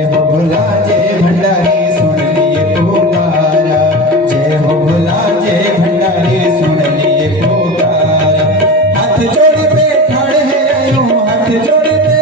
जय हो भोला जय भंडारी सुन लिए पुकारा, जय हो भोला जय भंडारी सुन लिए पुकारा। हाथ जोड़ पे खड़े रहो, हाथ जोड़ पे।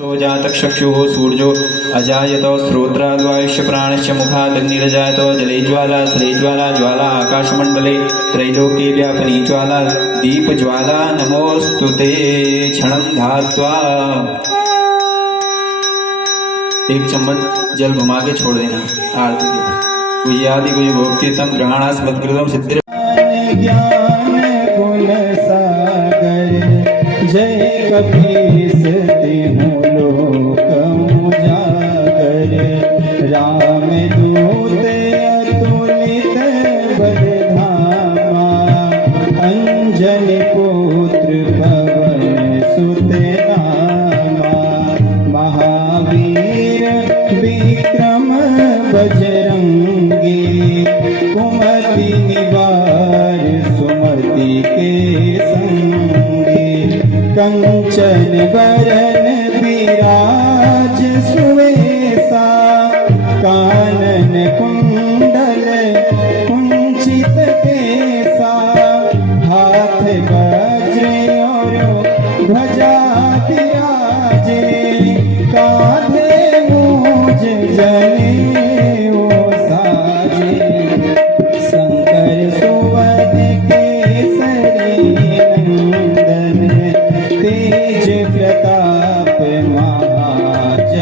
तो जातचक्षुः सूर्यो अजायतो श्रोत्राद्वायुष्य प्राणश्च मुखादग्निरजायतो जले ज्वाला स्थले ज्वाला ज्वाला आकाशमंडले त्रैलोक्ये व्यापिनी ज्वाला दीप ज्वाला नमोस्तुते। क्षणं धात्वा एक चम्मच जल घुमा के छोड़ देना आरती के ऊपर। कोई आदि कोई भोक्तितम ग्रहणास्मद्कृतम सिद्धि ज्ञान गुण सागर जय कपीस तिहु लोक उजागर। राम दूत अतुलित बलधामा, अंजनी पुत्र पवन सुत नामा। महावीर विक्रम बजरंगी, कुमति निवार सुमति के संगी। कंचन बरन विराज सुवेशा, कानन कुंडल कुंचित केसा। हाथ वज्र और ध्वजा विराजे, कांधे मूज जनेऊ साजे। शंकर सुवन केसरी नंदन, तेज प्रताप महाजगवंदन।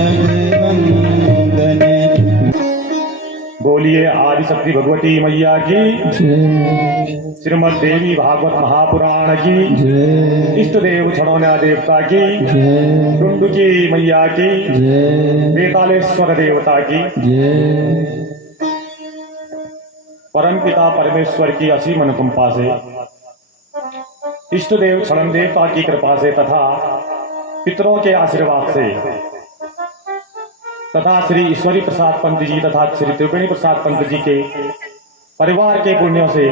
बोलिए आदि शक्ति भगवती मैया की, श्रीमद देवी भागवत महापुराण की, इष्ट देव छड़ौना देवता की, डुंडुकी मैया की, बेतालेश्वर देवता की, परम पिता परमेश्वर की असीम अनुकंपा से, इष्ट देव क्षण देवता की कृपा से तथा पितरों के आशीर्वाद से तथा श्री ईश्वरी प्रसाद पंत जी तथा श्री त्रिवेणी प्रसाद पंत जी के परिवार के पुण्यों से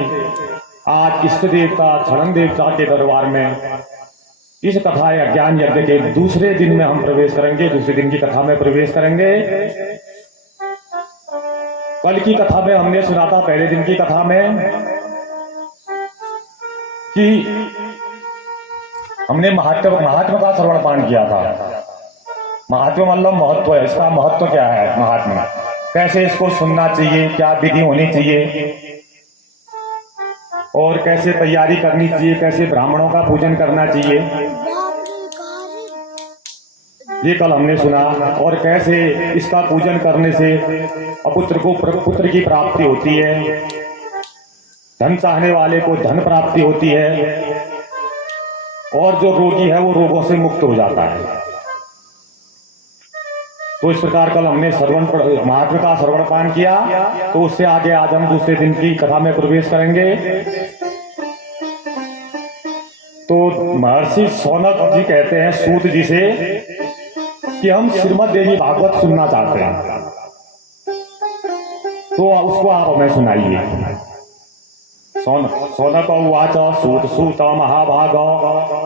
आज इष्ट देवता क्षण देवता के दरबार में इस कथा या ज्ञान यज्ञ के दूसरे दिन में हम प्रवेश करेंगे, दूसरे दिन की कथा में प्रवेश करेंगे। कल की कथा में हमने सुना था, पहले दिन की कथा में, कि हमने महात्मा का श्रवण पान किया था। महात्मा मतलब महत्व है, इसका महत्व क्या है, महात्मा कैसे इसको सुनना चाहिए, क्या विधि होनी चाहिए और कैसे तैयारी करनी चाहिए, कैसे ब्राह्मणों का पूजन करना चाहिए, ये कल हमने सुना। और कैसे इसका पूजन करने से अपुत्र को पुत्र की प्राप्ति होती है, धन चाहने वाले को धन प्राप्ति होती है, और जो रोगी है वो रोगों से मुक्त हो जाता है। तो इस प्रकार कल हमने महात्मा का श्रवण पान किया। तो उससे आगे आज हम दूसरे दिन की कथा में प्रवेश करेंगे। तो महर्षि शौनक जी कहते हैं सूत जी से कि हम श्रीमद देवी भागवत सुनना चाहते हैं, तो उसको आप हमें सुनाइए। शौनक उवाच सूत सूत महाभाग,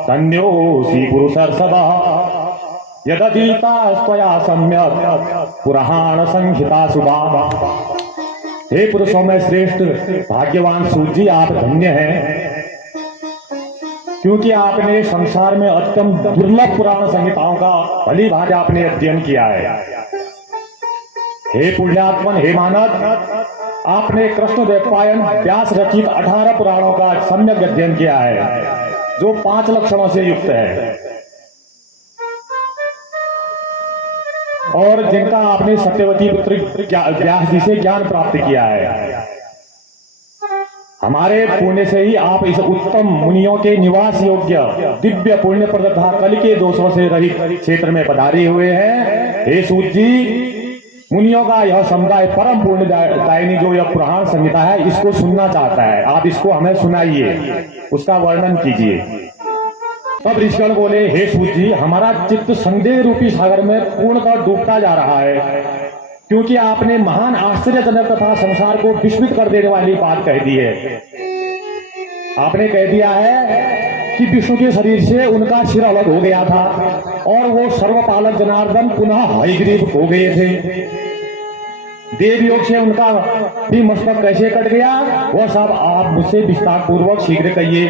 धन्योऽसि पुरुषर्षभः, यदधीता स्वया सम्यक् पुराण संहिता शुभा। हे पुरुषों में श्रेष्ठ भाग्यवान सूत जी, आप धन्य हैं, क्योंकि आपने संसार में अत्यंत दुर्लभ पुराण संहिताओं का भली भांति आपने अध्ययन किया है। हे पुण्यात्मन, हे मानव, आपने कृष्ण द्वैपायन व्यास रचित 18 पुराणों का सम्यक अध्ययन किया है, जो 5 लक्षणों से युक्त है, और जिनका आपने सत्यवती पुत्र व्यास जी से ज्ञान प्राप्त किया है। हमारे पुण्य से ही आप इस उत्तम मुनियों के निवास योग्य दिव्य पुण्य तथा कल के दोषों से रहित क्षेत्र में पधारे हुए हैं। हे सूत जी, मुनियों का यह समुदाय परम पुण्य दायिनी जो यह पुराण संहिता है, इसको सुनना चाहता है। आप इसको हमें सुनाइए, उसका वर्णन कीजिए। तब ऋषिगण बोले, हे सूत जी, हमारा चित्त संदेह रूपी सागर में पूर्णतः डूबता जा रहा है, क्योंकि आपने महान आश्चर्यजनक तथा संसार को विस्मित कर देने वाली बात कह दी है। आपने कह दिया है कि विष्णु के शरीर से उनका सिर अलग हो गया था और वो सर्वपालक जनार्दन पुनः हयग्रीव हो गए थे। देव योग से उनका भी मस्तक कैसे कट गया वह सब आप मुझसे विस्तार पूर्वक शीघ्र कहिए।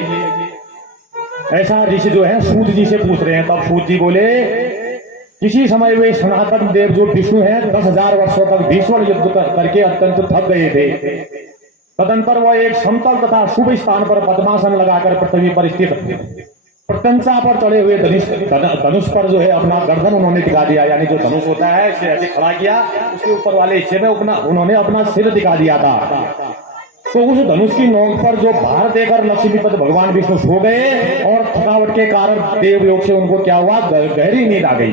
ऐसा ऋषि जो है सूत जी से पूछ रहे हैं। तब सूत जी बोले, किसी समय वे सनातन देव जो विष्णु हैं 10,000 वर्षों तक भीषण युद्ध करके अत्यंत थक गए थे। तदंतर वह एक समतल तथा शुभ स्थान पर पद्मासन लगाकर पृथ्वी पर स्थित प्रत्यंचा पर चढ़े हुए धनुष पर जो है अपना गर्दन उन्होंने दिखा दिया, यानी जो धनुष होता है इसे ऐसे खड़ा किया, उसके ऊपर वाले हिस्से में उन्होंने अपना सिर दिखा दिया था। तो उस धनुष की नोक पर जो भार देकर लक्ष्मीपति भगवान विष्णु सो गए और थकावट के कारण देवयोग से उनको क्या हुआ, गहरी नींद आ गई।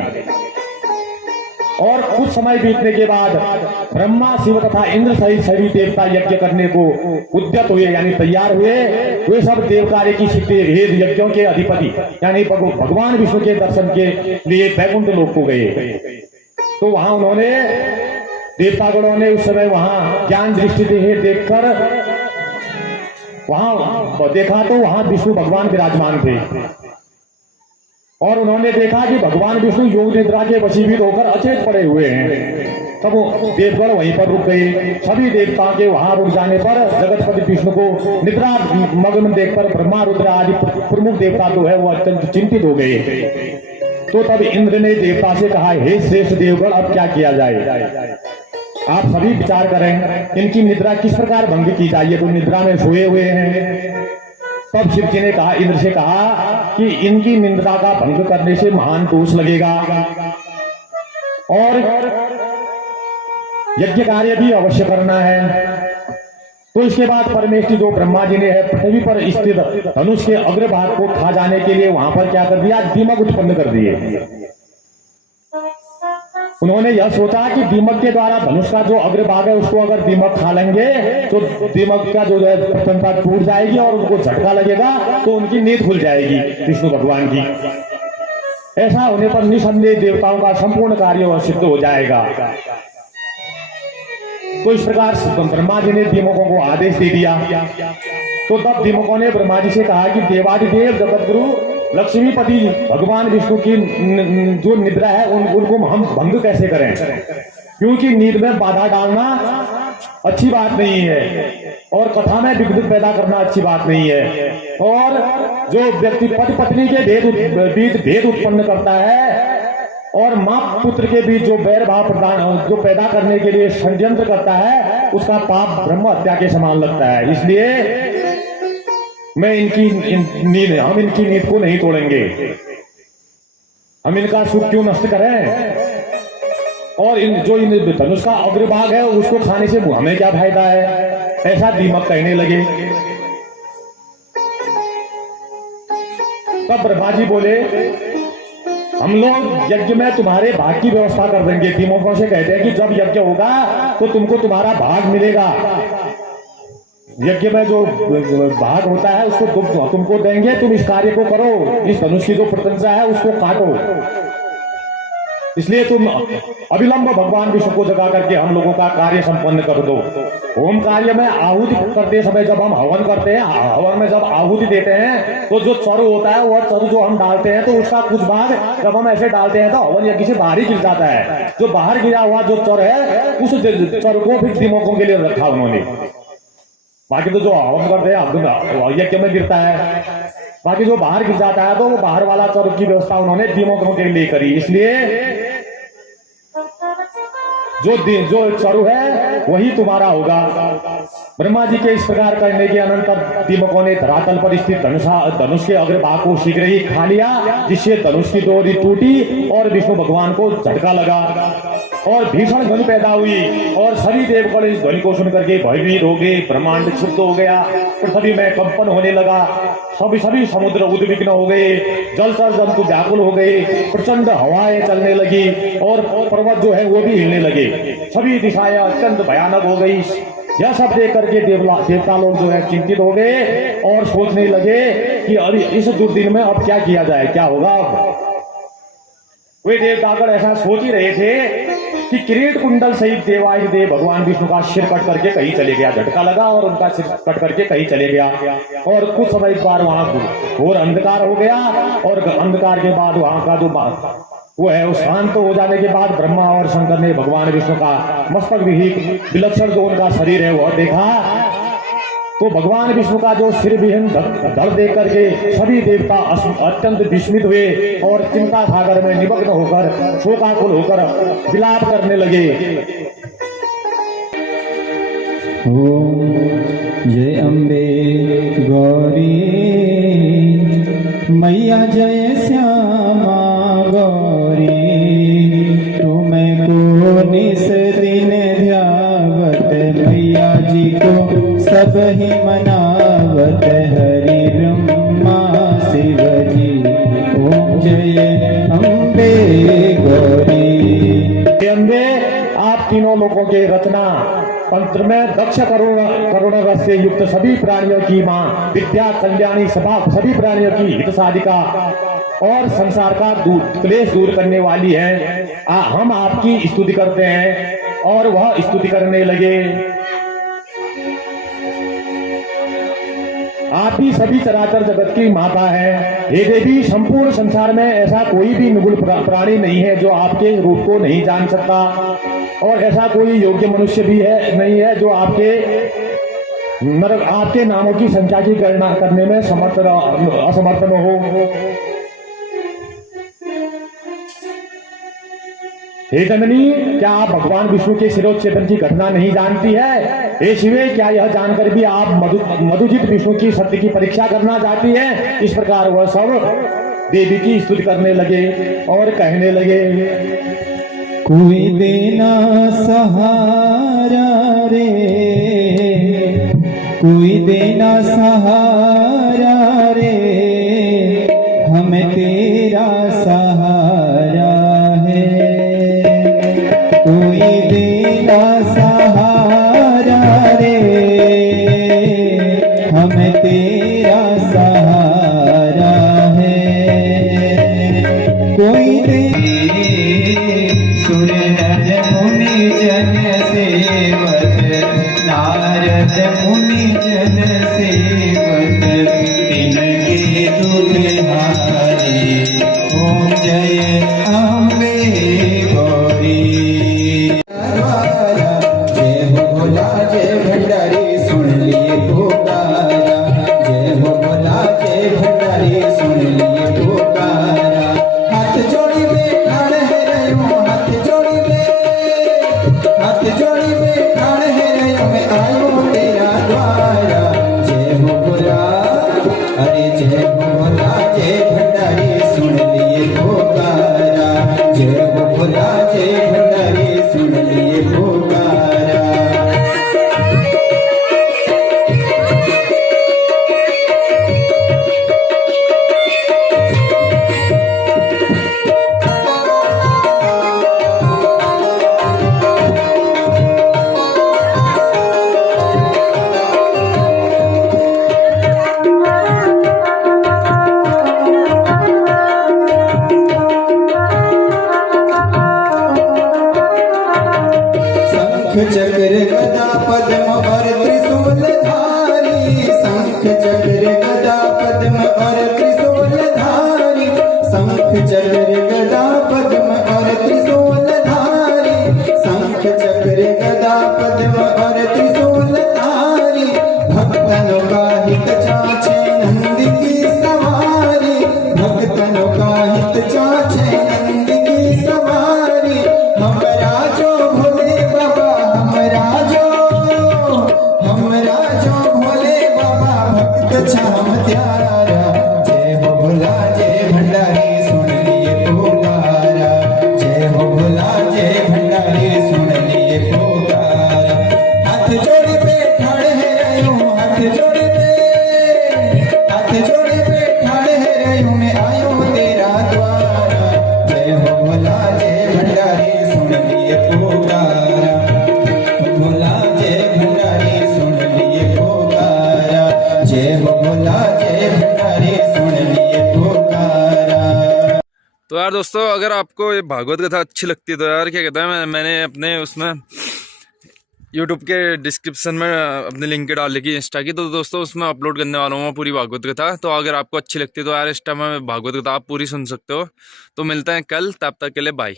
और कुछ समय बीतने के बाद ब्रह्मा शिव तथा इंद्र सहित सभी देवता यज्ञ करने को उद्यत हुए, यानी तैयार हुए। वे सब देव कार्य की सिद्धि वेद यज्ञों के अधिपति यानी भगवान विष्णु के दर्शन के लिए बैकुंठ लोक को गए। तो वहां उन्होंने देवतागणों ने उस समय वहां ज्ञान दृष्टि देखकर वहां देखा तो वहां विष्णु भगवान विराजमान थे और उन्होंने देखा कि भगवान विष्णु योग निद्रा के वशीभूत होकर अचेत पड़े हुए हैं। तब देवगण वहीं पर रुक गए। सभी देवताओं के वहां रुक जाने पर जगतपति विष्णु को निद्रा मग्न देखकर ब्रह्मा रुद्र आदि प्रमुख देवता जो है वो अत्यंत चिंतित हो गए। तो तब इंद्र ने देवता से कहा, हे श्रेष्ठ देवगण, अब क्या किया जाए? आप सभी विचार करें, इनकी निद्रा किस प्रकार भंग की जाए? तो निद्रा में सोए हुए हैं। तब शिव जी ने कहा, इंद्र से कहा कि इनकी निद्रा का भंग करने से महान दोष लगेगा और यज्ञ कार्य भी अवश्य करना है। तो इसके बाद परमेष्ठी जो ब्रह्मा जी ने है पृथ्वी पर स्थित धनुष के अग्रभाग को खा जाने के लिए वहां पर क्या कर दिया, दीमक उत्पन्न कर दिए। उन्होंने यह सोचा कि दीमक के द्वारा धनुष का जो अग्रभाग है उसको अगर दीमक खा लेंगे तो दीमक का जो है प्रसन्नता टूट जाएगी और उनको झटका लगेगा तो उनकी नींद खुल जाएगी विष्णु भगवान की। ऐसा होने पर निसंदेह देवताओं का संपूर्ण कार्य सिद्ध हो जाएगा। तो इस प्रकार ब्रह्मा जी ने दीमकों को आदेश दे दिया। तो तब दीमकों ने ब्रह्मा जी से कहा कि देवादिदेव जगतगुरु लक्ष्मीपति भगवान विष्णु की जो निद्रा है उनको हम भंग कैसे करें, क्योंकि नींद में बाधा डालना अच्छी बात नहीं है और कथा में विघ्न पैदा करना अच्छी बात नहीं है। और जो व्यक्ति पति पत्नी के बीच भेद उत्पन्न करता है और मां पुत्र के बीच जो बैर भाव प्रदान जो पैदा करने के लिए षड्यंत्र करता है उसका पाप ब्रह्म हत्या के समान लगता है। इसलिए मैं हम इनकी नींद को नहीं तोड़ेंगे, हम इनका सुख क्यों नष्ट करें और इन धनुष का अग्रभाग है उसको खाने से हमें क्या फायदा है, ऐसा दीमक कहने लगे। तब ब्रह्मा जी बोले, हम लोग यज्ञ में तुम्हारे भाग की व्यवस्था कर देंगे। दीमकों से कहते हैं कि जब यज्ञ होगा तो तुमको तुम्हारा भाग मिलेगा। यज्ञ में जो भाग होता है उसको तुमको देंगे, तुम इस कार्य को करो, इस धनुष की जो प्रशंसा है उसको काटो। इसलिए तुम अविलंब भगवान विष्णु को जगा करके हम लोगों का कार्य संपन्न कर दो। होम कार्य में आहुति करते समय जब हम हवन करते हैं, हवन में जब आहुति देते हैं तो जो चरु होता है वह चरु जो हम डालते हैं तो उसका कुछ भाग जब हम ऐसे डालते हैं तो हवन यज्ञ से बाहर ही गिर जाता है। जो बाहर गिरा हुआ जो चर है उस चर को फिर दीमकों के लिए रखा उन्होंने। बाकी तो जो हवन करते हैं यज्ञ में गिरता है, बाकी जो बाहर गिर जाता है तो वो बाहर वाला चर की व्यवस्था उन्होंने दीमकों के लिए करी। इसलिए जो चरु है वही तुम्हारा होगा। ब्रह्मा जी के इस प्रकार करने के अनंतर दीमकों ने धरातल पर स्थित धनुष के अग्रभाग को शीघ्र ही खा लिया, जिससे धनुष की डोरी टूटी और विष्णु भगवान को झटका लगा और भीषण ध्वनि पैदा हुई और सभी देवगण इस ध्वनि को सुनकर के भयभीत हो गए। ब्रह्मांड क्षुब्ध हो गया, पृथ्वी में कंपन होने लगा, सभी समुद्र उद्विग्न हो गए, जलचर जंतु व्याकुल हो गए, प्रचंड हवाएं चलने लगी और पर्वत जो है वो भी हिलने लगे, सभी दिशाएं अत्यंत भयानक हो गई। यह सब देख करके देवता लोग जो है चिंतित हो गए और सोचने लगे कि अरे इस दुर्दिन में अब क्या किया जाए, क्या होगा। अब वे देवतागण ऐसा सोच ही रहे थे कि किरीट कुंडल सहित देवाय देव भगवान विष्णु का सिर कट करके कहीं चले गया, झटका लगा और उनका सिर कट करके कहीं चले गया। और कुछ समय इस बार वहां घोर अंधकार हो गया और अंधकार के बाद वहां का जो वो है वो शांत हो जाने के बाद ब्रह्मा और शंकर ने भगवान विष्णु का मस्तक विहीन विलक्षण जो उनका शरीर है वह देखा। तो भगवान विष्णु का जो सिर विहीन धड़ देख करके सभी देवता अत्यंत विस्मित हुए और चिंता सागर में निमग्न होकर शोकाकुल होकर विलाप करने लगे। ओम जय अम्बे गौरी मैया जय श्यामा गौरी, तुमको निस दिन ध्यावत मैया जी को सब ही मनावत हरि ब्रह्मा शिव जी। ओम जय अम्बे गौरी। अम्बे आप तीनों लोगों के रचना तंत्र में दक्ष करुण रस से युक्त सभी प्राणियों की माँ, विद्या कल्याणी सभी प्राणियों की हित साधिका और संसार का क्लेश दूर करने वाली है। हम आपकी स्तुति करते हैं। और वह स्तुति करने लगे, आप ही सभी चराचर जगत की माता है। हे देवी, संपूर्ण संसार में ऐसा कोई भी निगुण प्राणी नहीं है जो आपके रूप को नहीं जान सकता और ऐसा कोई योग्य मनुष्य भी नहीं है जो आपके नामों की संख्या की गणना करने में असमर्थ न हो। हे जननी, क्या आप भगवान विष्णु के शिरोच्छेदन की घटना नहीं जानती है? हे शिवे, क्या यह जानकर भी आप मधुजित विष्णु की सत्य की परीक्षा करना चाहती है? इस प्रकार वह सब देवी की स्तुति करने लगे और कहने लगे, कोई देना सहारा रे, कोई देना सहारा रे, हमें तेरा सहारा है। कोई देना सहारा रे, हमें तेरा सहारा है। कोई दे सुर नर मुनि जन सेवक, नारद मुनि जन सेवक, तिनके दुल्हारी। ओम जय अम्बे गौरी। जय हो भोला जय भंडारी, सुन लिए पुकारा। जय हो भोला जय भंडारी, सुन लिए पुकारा। हाथ जोड़ी बैठाड़ है रयो, हाथ जोड़ी बैठाड़ है रयो, मैं आयो तेरा द्वारा। जय हो भोला, अरे जय हो भोला जय भंडारी, सुन लिए पुकारा। जय हो भोला जय भंडारी, सुन लिए पुकारा। शंख चक्र गदा पद्म और त्रिशूल धारी, शंख चक्र गदा पद्म और त्रिशूल धारी, शंख चक्र गदा पद्म और त्रिशूल धारी, शंख चक्र गदा पद्म और त्रिशूल धारी। भक्तनों का हित चाचे नंद की सवारी, भक्तनों का हित चाचे नंद की सवारी। हमरा जो भोले बाबा, हमरा जो भोले बाबा, भक्त छाम त्यारा। जय हो भोला जय भंडारी, सुन लिए पुकारा। जय हो भोला जय भंडारी, सुन लिए पुकारा। हाथ जोड़ बैठाड़ है रयो, हाथ जोड़ बैठाड़ है रयो, मैं आयो तेरा द्वारा। जय हो भोला जय भंडारी, सुन लिए पुकारा। भोला जय भंडारी, सुन लिए पुकारा। जय हो भोला जय भंडारी, सुन लिए पुकारा। तो यार दोस्तों, अगर आपको ये भागवत कथा अच्छी लगती है तो यार क्या कहता है, मैंने अपने उसमें यूट्यूब के डिस्क्रिप्शन में अपनी लिंक डाल रखी इंस्टा की, तो दोस्तों उसमें अपलोड करने वाला हूँ पूरी भागवत कथा। तो अगर आपको अच्छी लगती है तो यार इंस्टा में भागवत कथा आप पूरी सुन सकते हो। तो मिलते हैं कल, तब तक के लिए बाय।